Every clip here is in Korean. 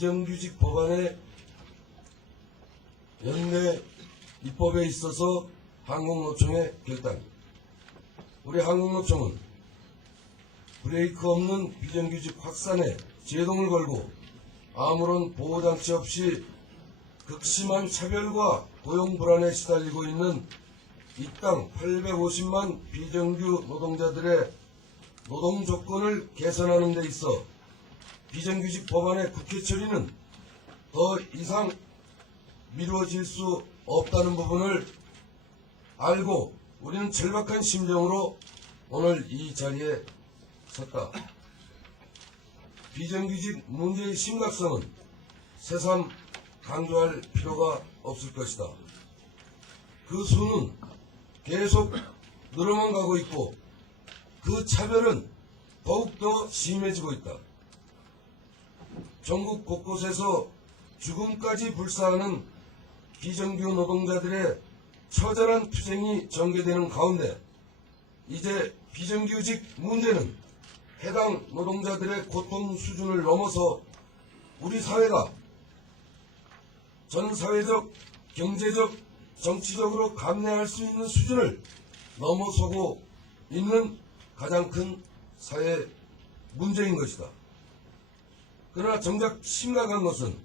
비정규직 법안의 연내 입법에 있어서 한국노총의 결단. 우리 한국노총은 브레이크 없는 비정규직 확산에 제동을 걸고 아무런 보호장치 없이 극심한 차별과 고용 불안에 시달리고 있는 이 땅 850만 비정규 노동자들의 노동 조건을 개선하는 데 있어 비정규직 법안의 국회 처리는 더 이상 미루어질 수 없다는 부분을 알고 우리는 절박한 심정으로 오늘 이 자리에 섰다. 비정규직 문제의 심각성은 새삼 강조할 필요가 없을 것이다. 그 수는 계속 늘어만 가고 있고 그 차별은 더욱더 심해지고 있다. 전국 곳곳에서 죽음까지 불사하는 비정규 노동자들의 처절한 투쟁이 전개되는 가운데 이제 비정규직 문제는 해당 노동자들의 고통 수준을 넘어서 우리 사회가 전 사회적, 경제적, 정치적으로 감내할 수 있는 수준을 넘어서고 있는 가장 큰 사회 문제인 것이다. 그러나 정작 심각한 것은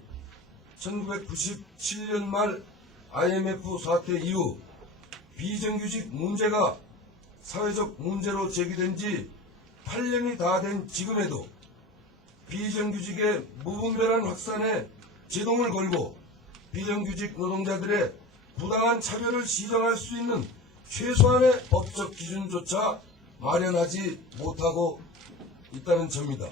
1997년 말 IMF 사태 이후 비정규직 문제가 사회적 문제로 제기된 지 8년이 다 된 지금에도 비정규직의 무분별한 확산에 제동을 걸고 비정규직 노동자들의 부당한 차별을 시정할 수 있는 최소한의 법적 기준조차 마련하지 못하고 있다는 점입니다.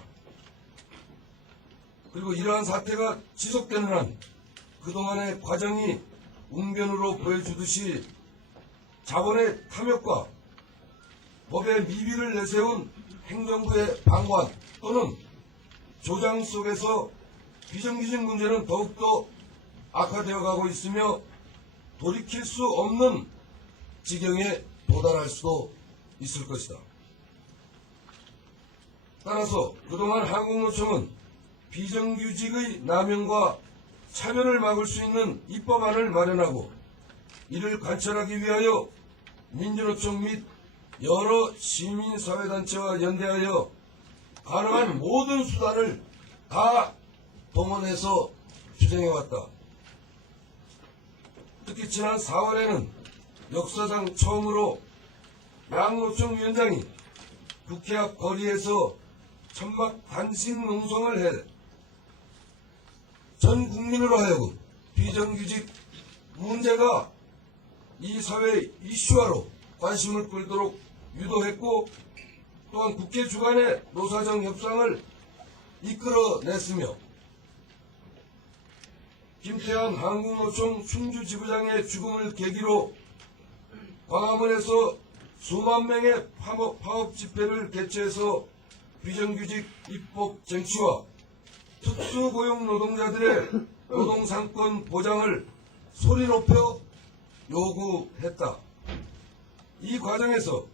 그리고 이러한 사태가 지속되는 한 그동안의 과정이 웅변으로 보여주듯이 자본의 탐욕과 법의 미비를 내세운 행정부의 방관 또는 조장 속에서 비정규직 문제는 더욱더 악화되어 가고 있으며 돌이킬 수 없는 지경에 도달할 수도 있을 것이다. 따라서 그동안 한국노총은 비정규직의 남용과 차별을 막을 수 있는 입법안을 마련하고 이를 관철하기 위하여 민주노총 및 여러 시민사회단체와 연대하여 가능한 모든 수단을 다 동원해서 투쟁해왔다. 특히 지난 4월에는 역사상 처음으로 양노총 위원장이 국회 앞 거리에서 천막 단식 농성을 해 전 국민으로 하여금 비정규직 문제가 이 사회의 이슈화로 관심을 끌도록 유도했고 또한 국회 주관의 노사정 협상을 이끌어냈으며 김태환 한국노총 충주지부장의 죽음을 계기로 광화문에서 수만 명의 파업 집회를 개최해서 비정규직 입법 쟁취와 특수고용 노동자들의 노동상권 보장을 소리 높여 요구했다. 이 과정에서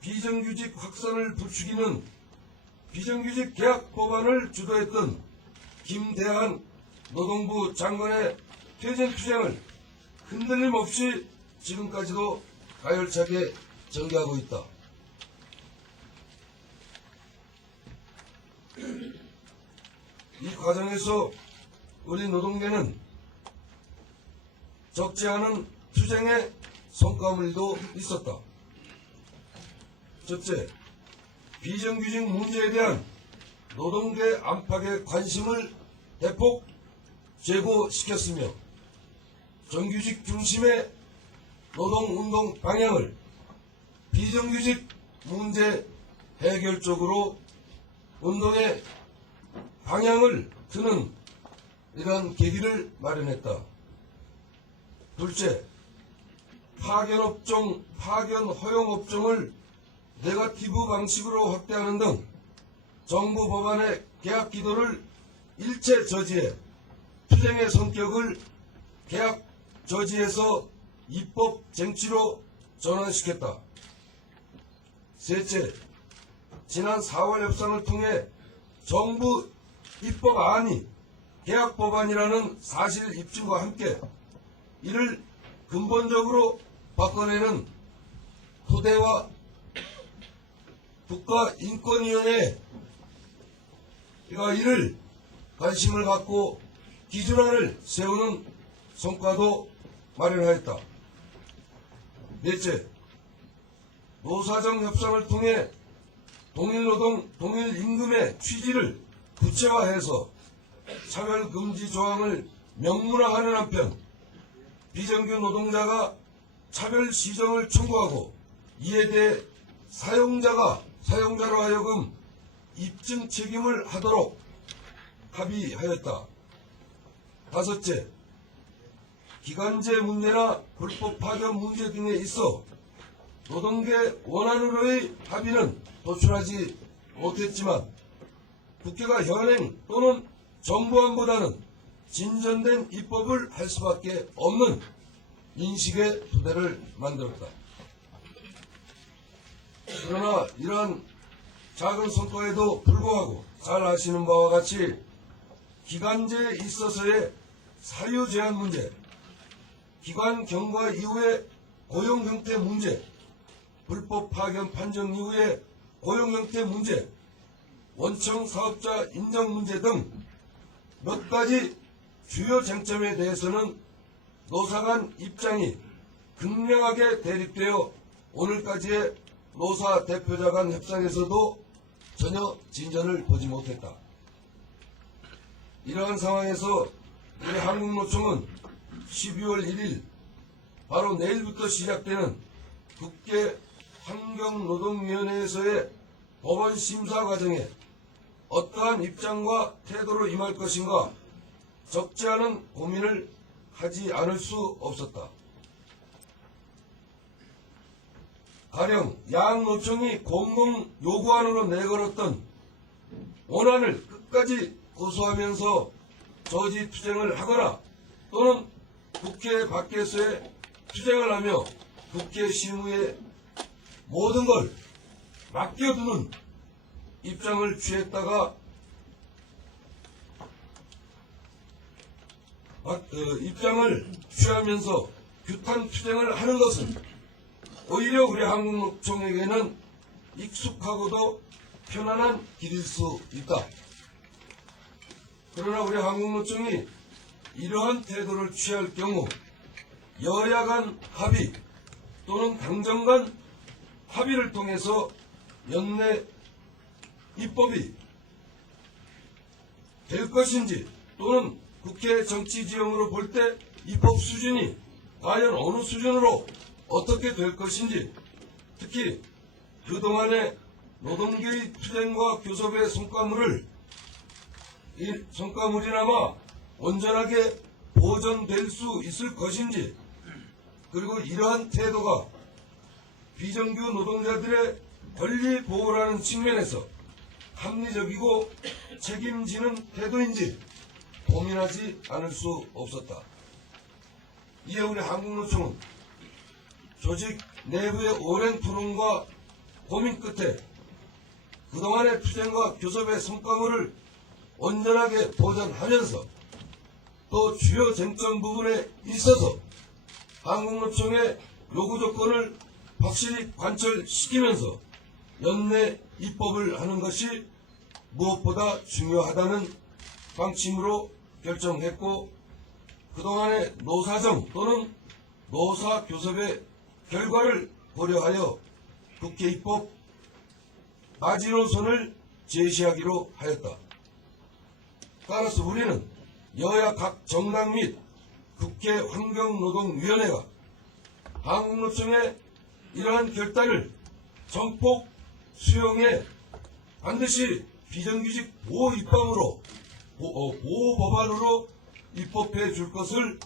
비정규직 확산을 부추기는 비정규직 계약 법안을 주도했던 김대한 노동부 장관의 퇴진 투쟁을 흔들림 없이 지금까지도 가열차게 전개하고 있다. 이 과정에서 우리 노동계는 적지 않은 투쟁의 성과물도 있었다. 첫째, 비정규직 문제에 대한 노동계 안팎의 관심을 대폭 제고시켰으며 정규직 중심의 노동운동 방향을 비정규직 문제 해결 쪽으로 운동의 방향을 트는 이러한 계기를 마련했다. 둘째, 파견 허용 업종을 네거티브 방식으로 확대하는 등 정부 법안의 계약 기도를 일체 저지해 투쟁의 성격을 계약 저지에서 입법 쟁취로 전환시켰다. 셋째, 지난 4월 협상을 통해 정부 입법안이 계약 법안이라는 사실 입증과 함께 이를 근본적으로 바꿔내는 토대와 국가인권위원회가 이를 관심을 갖고 기준안을 세우는 성과도 마련하였다. 넷째, 노사정 협상을 통해 동일노동, 동일임금의 취지를 구체화해서 차별금지 조항을 명문화하는 한편 비정규 노동자가 차별 시정을 청구하고 이에 대해 사용자로 하여금 입증 책임을 하도록 합의하였다. 다섯째, 기간제 문제나 불법 파견 문제 등에 있어 노동계 원안으로의 합의는 도출하지 못했지만 국회가 현행 또는 정부안보다는 진전된 입법을 할 수밖에 없는 인식의 토대를 만들었다. 그러나 이러한 작은 성과에도 불구하고 잘 아시는 바와 같이 기간제에 있어서의 사유 제한 문제, 기관 경과 이후의 고용 형태 문제, 불법 파견 판정 이후의 고용 형태 문제, 원청 사업자 인정 문제 등 몇 가지 주요 쟁점에 대해서는 노사 간 입장이 극명하게 대립되어 오늘까지의 노사 대표자 간 협상에서도 전혀 진전을 보지 못했다. 이러한 상황에서 우리 한국노총은 12월 1일 바로 내일부터 시작되는 국회 환경노동위원회에서의 법원 심사 과정에 어떠한 입장과 태도로 임할 것인가 적지 않은 고민을 하지 않을 수 없었다. 가령 양노총이 공동 요구안으로 내걸었던 원안을 끝까지 고수하면서 저지 투쟁을 하거나 또는 국회 밖에서의 투쟁을 하며 국회 심의에 모든 걸 맡겨두는 입장을 취했다가 입장을 취하면서 규탄 투쟁을 하는 것은 오히려 우리 한국노총에게는 익숙하고도 편안한 길일 수 있다. 그러나 우리 한국노총이 이러한 태도를 취할 경우 여야 간 합의 또는 당정 간 합의를 통해서 연내 입법이 될 것인지 또는 국회 정치 지형으로 볼 때 입법 수준이 과연 어느 수준으로 어떻게 될 것인지, 특히 그동안의 노동계의 투쟁과 교섭의 성과물이나마 온전하게 보존될 수 있을 것인지, 그리고 이러한 태도가 비정규 노동자들의 권리 보호라는 측면에서 합리적이고 책임지는 태도인지 고민하지 않을 수 없었다. 이에 우리 한국노총은 조직 내부의 오랜 토론과 고민 끝에 그동안의 투쟁과 교섭의 성과물을 온전하게 보존하면서 또 주요 쟁점 부분에 있어서 한국노총의 요구 조건을 확실히 관철시키면서 연내 입법을 하는 것이 무엇보다 중요하다는 방침으로 결정했고, 그동안의 노사정 또는 노사교섭의 결과를 고려하여 국회 입법 마지노선을 제시하기로 하였다. 따라서 우리는 여야 각 정당 및 국회 환경노동위원회가 한국노총의 이러한 결단을 전폭 수용해 반드시 비정규직 보호 입법으로 보호 법안으로 입법해 줄 것을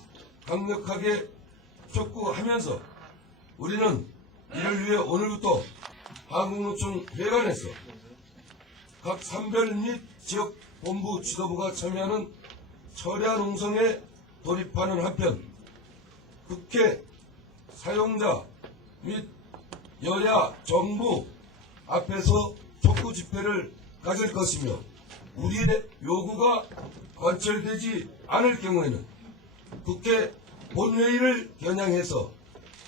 강력하게 촉구하면서 우리는 이를 위해 오늘부터 한국노총 회관에서 각 산별 및 지역 본부 지도부가 참여하는 철야 농성에 돌입하는 한편 국회 사용자 및 여야 정부 앞에서 촉구 집회를 가질 것이며 우리의 요구가 관철되지 않을 경우에는 국회 본회의를 겨냥해서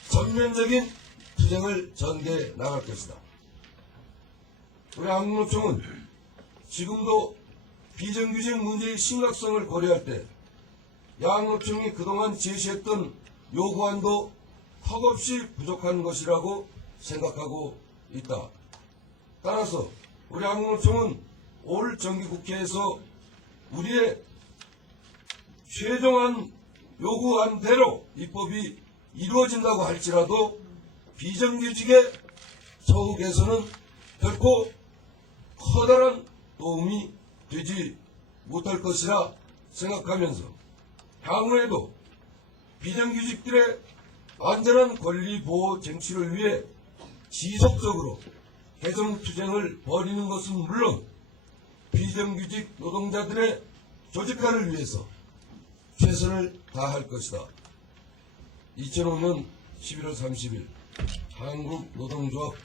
전면적인 투쟁을 전개해 나갈 것이다. 우리 한국노총은 지금도 비정규직 문제의 심각성을 고려할 때 야학노총이 그동안 제시했던 요구안도 턱없이 부족한 것이라고 생각하고 있다. 따라서 우리 한국노총은 올 정기국회에서 우리의 최종안 요구안대로 입법이 이루어진다고 할지라도 비정규직의 처우 개선은 결코 커다란 도움이 되지 못할 것이라 생각하면서 향후에도 비정규직들의 안전한 권리 보호 쟁취를 위해 지속적으로 개정투쟁을 벌이는 것은 물론 비정규직 노동자들의 조직화를 위해서 최선을 다할 것이다. 2005년 11월 30일 한국노동조합